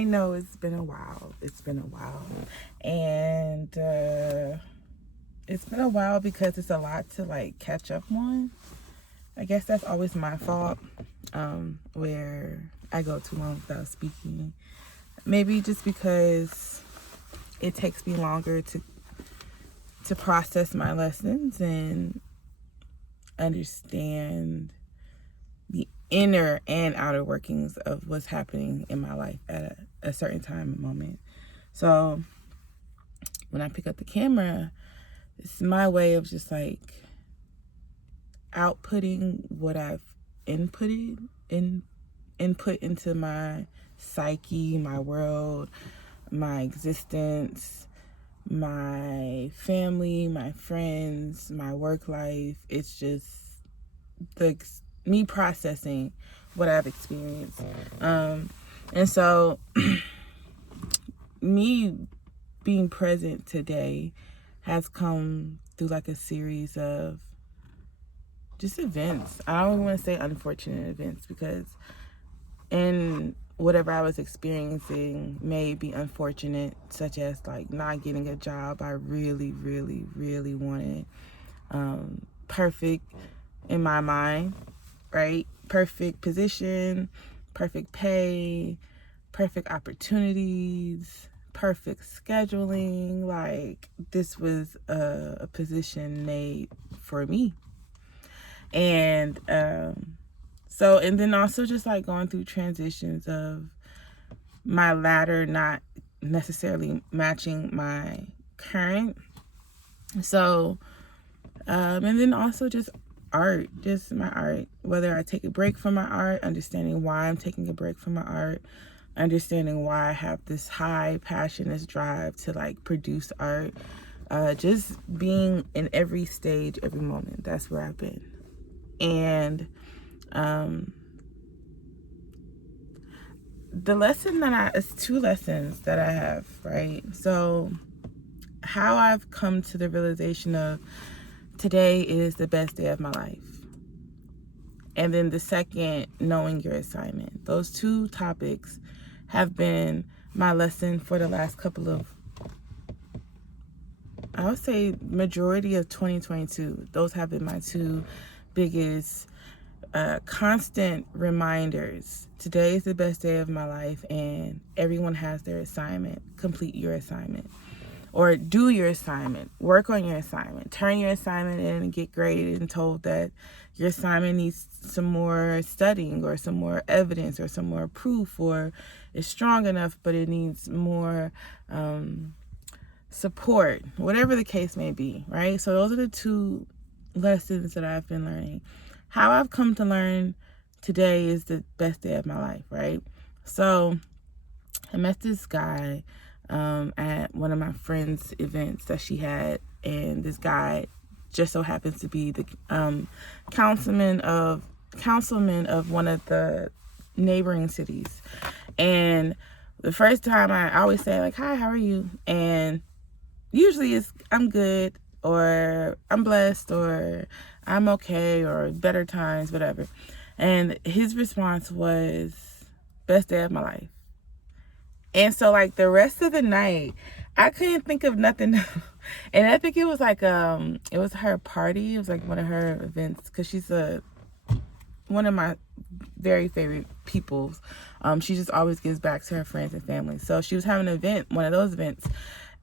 I know it's been a while. And it's been a while because it's a lot to like catch up on. I guess that's always my fault, where I go too long without speaking. Maybe just because it takes me longer to process my lessons and understand the inner and outer workings of what's happening in my life at a certain time and moment. So when I pick up the camera, it's my way of just like outputting what I've input into my psyche, my world, my existence, my family, my friends, my work life. It's just me processing what I've experienced. And so me being present today has come through like a series of just events. I don't even want to say unfortunate events, because in whatever I was experiencing may be unfortunate, such as like not getting a job I really, really, really wanted. Perfect in my mind, right? Perfect position, perfect pay, perfect opportunities, perfect scheduling. Like, this was a position made for me. And and then also just like going through transitions of my ladder not necessarily matching my current. So and then also just art, just my art, whether I take a break from my art, understanding why I'm taking a break from my art, understanding why I have this high passion, this drive to like produce art, just being in every stage, every moment. That's where I've been. And the lesson it's two lessons that I have, right? So how I've come to the realization of today is the best day of my life. And then the second, knowing your assignment. Those two topics have been my lesson for the last couple of, I would say majority of 2022. Those have been my two biggest constant reminders. Today is the best day of my life, and everyone has their assignment. Complete your assignment, or do your assignment, work on your assignment, turn your assignment in and get graded and told that your assignment needs some more studying or some more evidence or some more proof, or it's strong enough but it needs more support, whatever the case may be, right? So those are the two lessons that I've been learning. How I've come to learn today is the best day of my life, right? So I met this guy at one of my friend's events that she had, and this guy just so happens to be the councilman of one of the neighboring cities. And the first time I always say like, "Hi, how are you?" And usually it's "I'm good," or "I'm blessed," or "I'm okay," or "better times," whatever. And his response was, "Best day of my life." And so like the rest of the night, I couldn't think of nothing. And I think it was like it was her party. It was like one of her events, because she's one of my very favorite peoples. She just always gives back to her friends and family. So she was having an event, one of those events.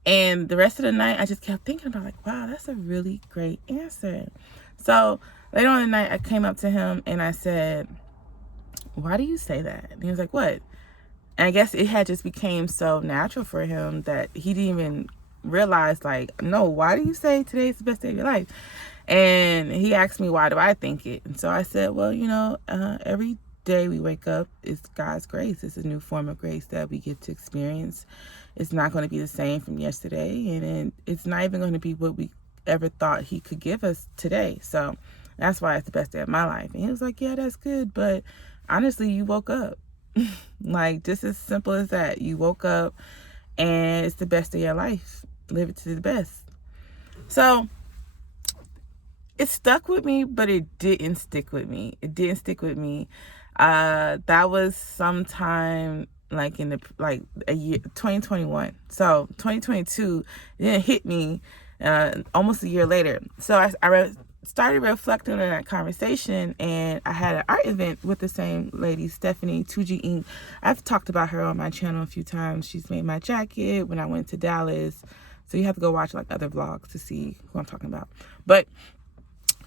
And the rest of the night, I just kept thinking about like, wow, that's a really great answer. So later on in the night, I came up to him and I said, "Why do you say that?" And he was like, "What?" And I guess it had just became so natural for him that he didn't even realize, like, no, why do you say today's the best day of your life? And he asked me, why do I think it? And so I said, well, every day we wake up, it's God's grace. It's a new form of grace that we get to experience. It's not going to be the same from yesterday, and it's not even going to be what we ever thought he could give us today. So that's why it's the best day of my life. And he was like, yeah, that's good, but honestly, you woke up. Like, just as simple as that. You woke up and it's the best day of your life. Live it to the best. So it stuck with me, but it didn't stick with me. That was sometime like in the like a year 2021. So 2022 didn't hit me almost a year later. So I started reflecting on that conversation, and I had an art event with the same lady, Stephanie 2G Inc. I've talked about her on my channel a few times. She's made my jacket when I went to Dallas. So you have to go watch like other vlogs to see who I'm talking about. But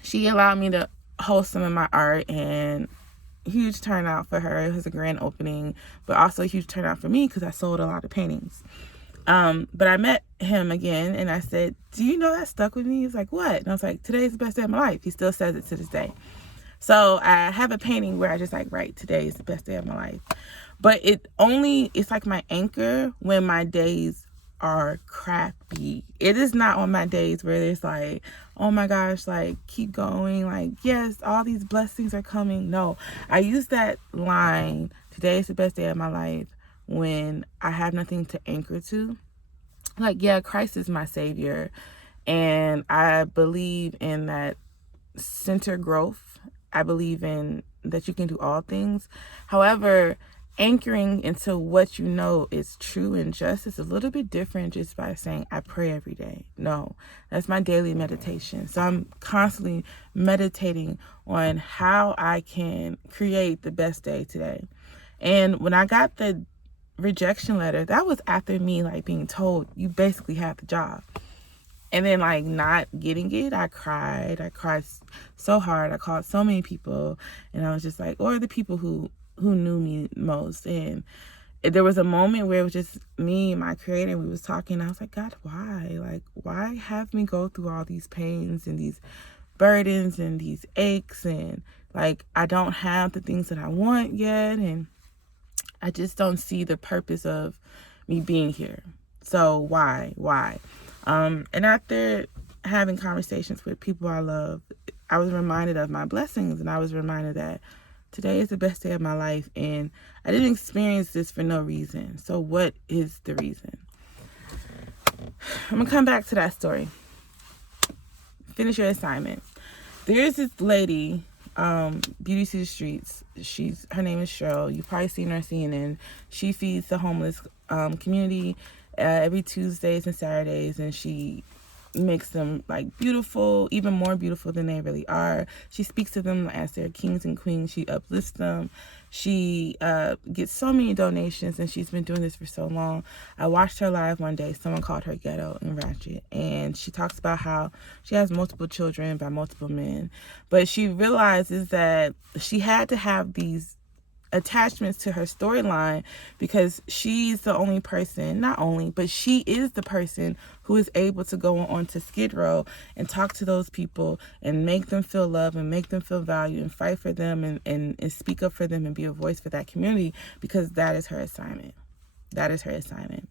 she allowed me to host some of my art, and huge turnout for her. It was a grand opening, but also a huge turnout for me because I sold a lot of paintings. But I met him again, and I said, do you know that stuck with me? He's like, what? And I was like, today's the best day of my life. He still says it to this day. So I have a painting where I just like write, today is the best day of my life. But it's like my anchor when my days are crappy. It is not on my days where it's like, oh my gosh, like keep going, like yes, all these blessings are coming. No, I use that line, today is the best day of my life, when I have nothing to anchor to. Like, yeah, Christ is my savior, and I believe in that center growth. I believe in that you can do all things. However, anchoring into what you know is true and just is a little bit different just by saying I pray every day. No, that's my daily meditation. So I'm constantly meditating on how I can create the best day today. And when I got the rejection letter, that was after me like being told you basically have the job. And then like not getting it, I cried so hard. I called so many people, and I was just like, or the people who knew me most. And there was a moment where it was just me and my creator, and we was talking. I was like, God, why? Like, why have me go through all these pains and these burdens and these aches, and like I don't have the things that I want yet, and I just don't see the purpose of me being here. So why? And after having conversations with people I love, I was reminded of my blessings, and I was reminded that today is the best day of my life, and I didn't experience this for no reason. So what is the reason? I'm going to come back to that story. Finish your assignment. There is this lady, Beauty to the Streets. Her name is Cheryl. You've probably seen her on CNN. She feeds the homeless community every Tuesdays and Saturdays, and she makes them like beautiful, even more beautiful than they really are. She speaks to them as their kings and queens. She uplifts them. She gets so many donations, and she's been doing this for so long. I watched her live one day. Someone called her ghetto and ratchet, and she talks about how she has multiple children by multiple men, but she realizes that she had to have these attachments to her storyline because she's the only person, not only, but she is the person who is able to go on to Skid Row and talk to those people and make them feel love and make them feel valued and fight for them and speak up for them and be a voice for that community, because that is her assignment. That is her assignment.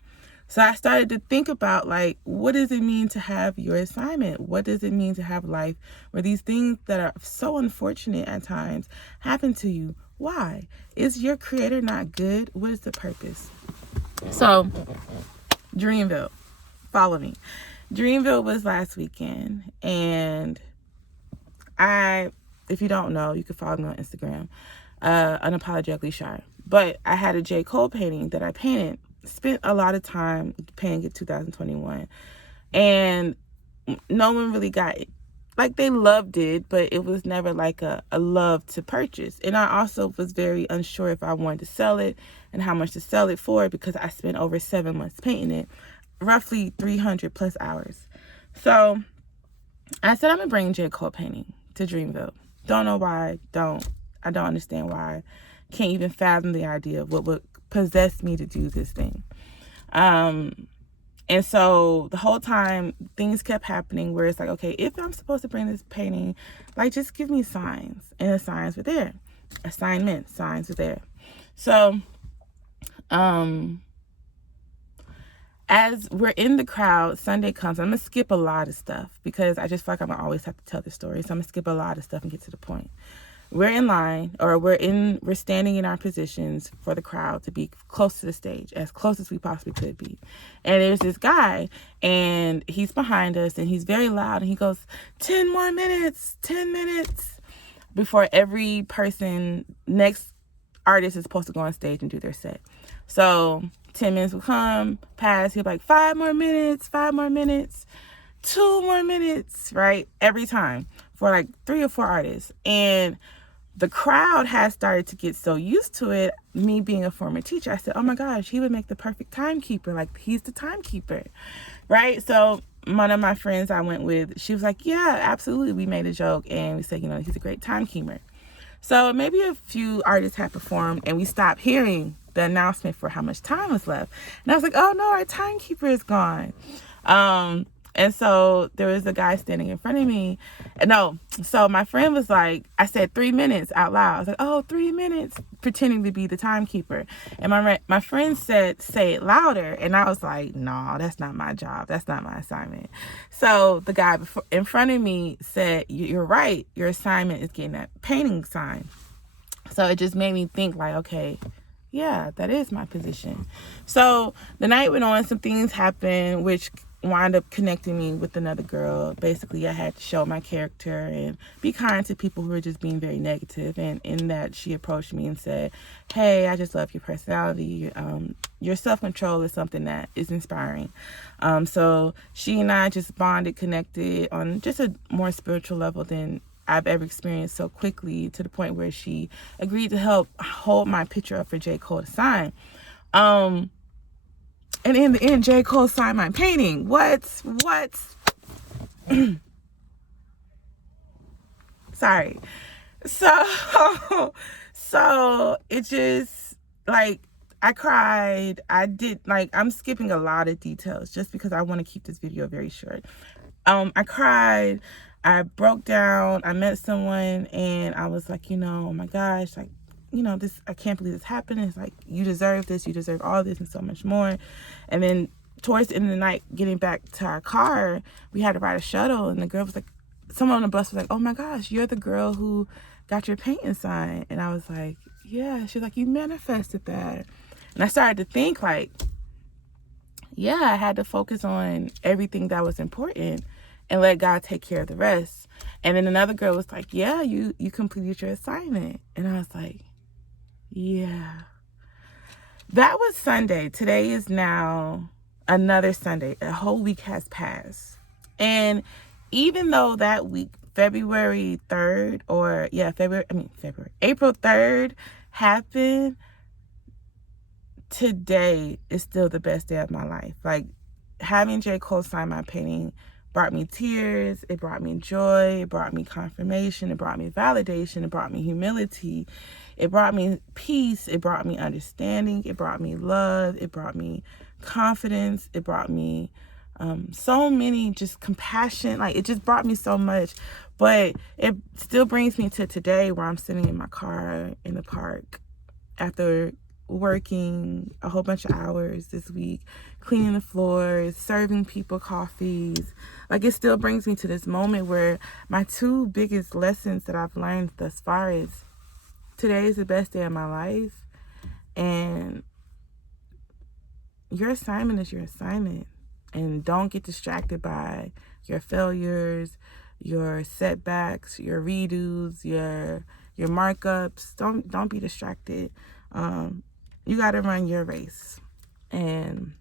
So I started to think about, like, what does it mean to have your assignment? What does it mean to have life where these things that are so unfortunate at times happen to you? Why? Is your creator not good? What is the purpose? So, Dreamville. Follow me. Dreamville was last weekend, and if you don't know, you can follow me on Instagram, unapologetically shy. But I had a J. Cole painting that I painted. Spent a lot of time painting it 2021, and no one really got it. Like, they loved it, but it was never like a love to purchase. And I also was very unsure if I wanted to sell it and how much to sell it for, because I spent over 7 months painting it, roughly 300 plus hours. So I said, I'm gonna bring J. Cole painting to Dreamville. Don't know why. I don't understand why. Can't even fathom the idea of what would possess me to do this thing. And so the whole time things kept happening where it's like, okay, if I'm supposed to bring this painting, like, just give me signs. And the signs were there. Assignment signs were there. So as we're in the crowd, Sunday comes. I'm gonna skip a lot of stuff because I just feel like I'm gonna always have to tell the story. So I'm gonna skip a lot of stuff and get to the point. We're in line, or we're standing in our positions for the crowd to be close to the stage, as close as we possibly could be. And there's this guy, and he's behind us, and he's very loud, and he goes, 10 more minutes, 10 minutes, before every person next artist is supposed to go on stage and do their set. So 10 minutes will come, pass, he'll be like, 5 more minutes, 5 more minutes, 2 more minutes, right? Every time for like 3 or 4 artists. And the crowd has started to get so used to it. Me being a former teacher, I said, oh my gosh, he would make the perfect timekeeper. Like, he's the timekeeper, right? So one of my friends I went with, she was like, yeah, absolutely. We made a joke and we said, he's a great timekeeper. So maybe a few artists had performed and we stopped hearing the announcement for how much time was left. And I was like, oh no, our timekeeper is gone. And so there was a guy standing in front of me. So my friend was like, I said 3 minutes out loud. I was like, oh, 3 minutes, pretending to be the timekeeper. And my friend said, say it louder. And I was like, no, that's not my job. That's not my assignment. So the guy in front of me said, you're right. Your assignment is getting that painting sign. So it just made me think like, okay, yeah, that is my position. So the night went on, some things happened, which wound up connecting me with another girl. Basically, I had to show my character and be kind to people who were just being very negative. And in that, she approached me and said, hey, I just love your personality. Your self-control is something that is inspiring. So she and I just bonded, connected on just a more spiritual level than I've ever experienced so quickly, to the point where she agreed to help hold my picture up for J. Cole to sign. And in the end, J. Cole signed my painting. What? Sorry. So it just, like, I cried. I'm skipping a lot of details just because I want to keep this video very short. I cried. I broke down. I met someone and I was like, oh my gosh, like, this, I can't believe this happened. It's like, you deserve this, you deserve all this and so much more. And then towards the end of the night, getting back to our car, we had to ride a shuttle, and the girl was like, someone on the bus was like, oh my gosh, you're the girl who got your painting signed. And I was like, yeah. She's like, you manifested that. And I started to think like, yeah, I had to focus on everything that was important and let God take care of the rest. And then another girl was like, yeah, you completed your assignment. And I was like, yeah. That was Sunday. Today is now another Sunday. A whole week has passed. And even though that week, April 3rd happened, today is still the best day of my life. Like, having J. Cole sign my painting brought me tears, it brought me joy, it brought me confirmation, it brought me validation, it brought me humility, it brought me peace, it brought me understanding, it brought me love, it brought me confidence, it brought me so many, just compassion. Like, it just brought me so much. But it still brings me to today, where I'm sitting in my car in the park after working a whole bunch of hours this week, cleaning the floors, serving people coffees. Like, it still brings me to this moment where my 2 biggest lessons that I've learned thus far is, today is the best day of my life, and your assignment is your assignment. And don't get distracted by your failures, your setbacks, your redos, your markups. Don't be distracted. You got to run your race, and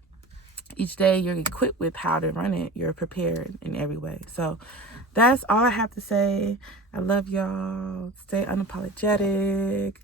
each day you're equipped with how to run it. You're prepared in every way. So that's all I have to say. I love y'all. Stay unapologetic.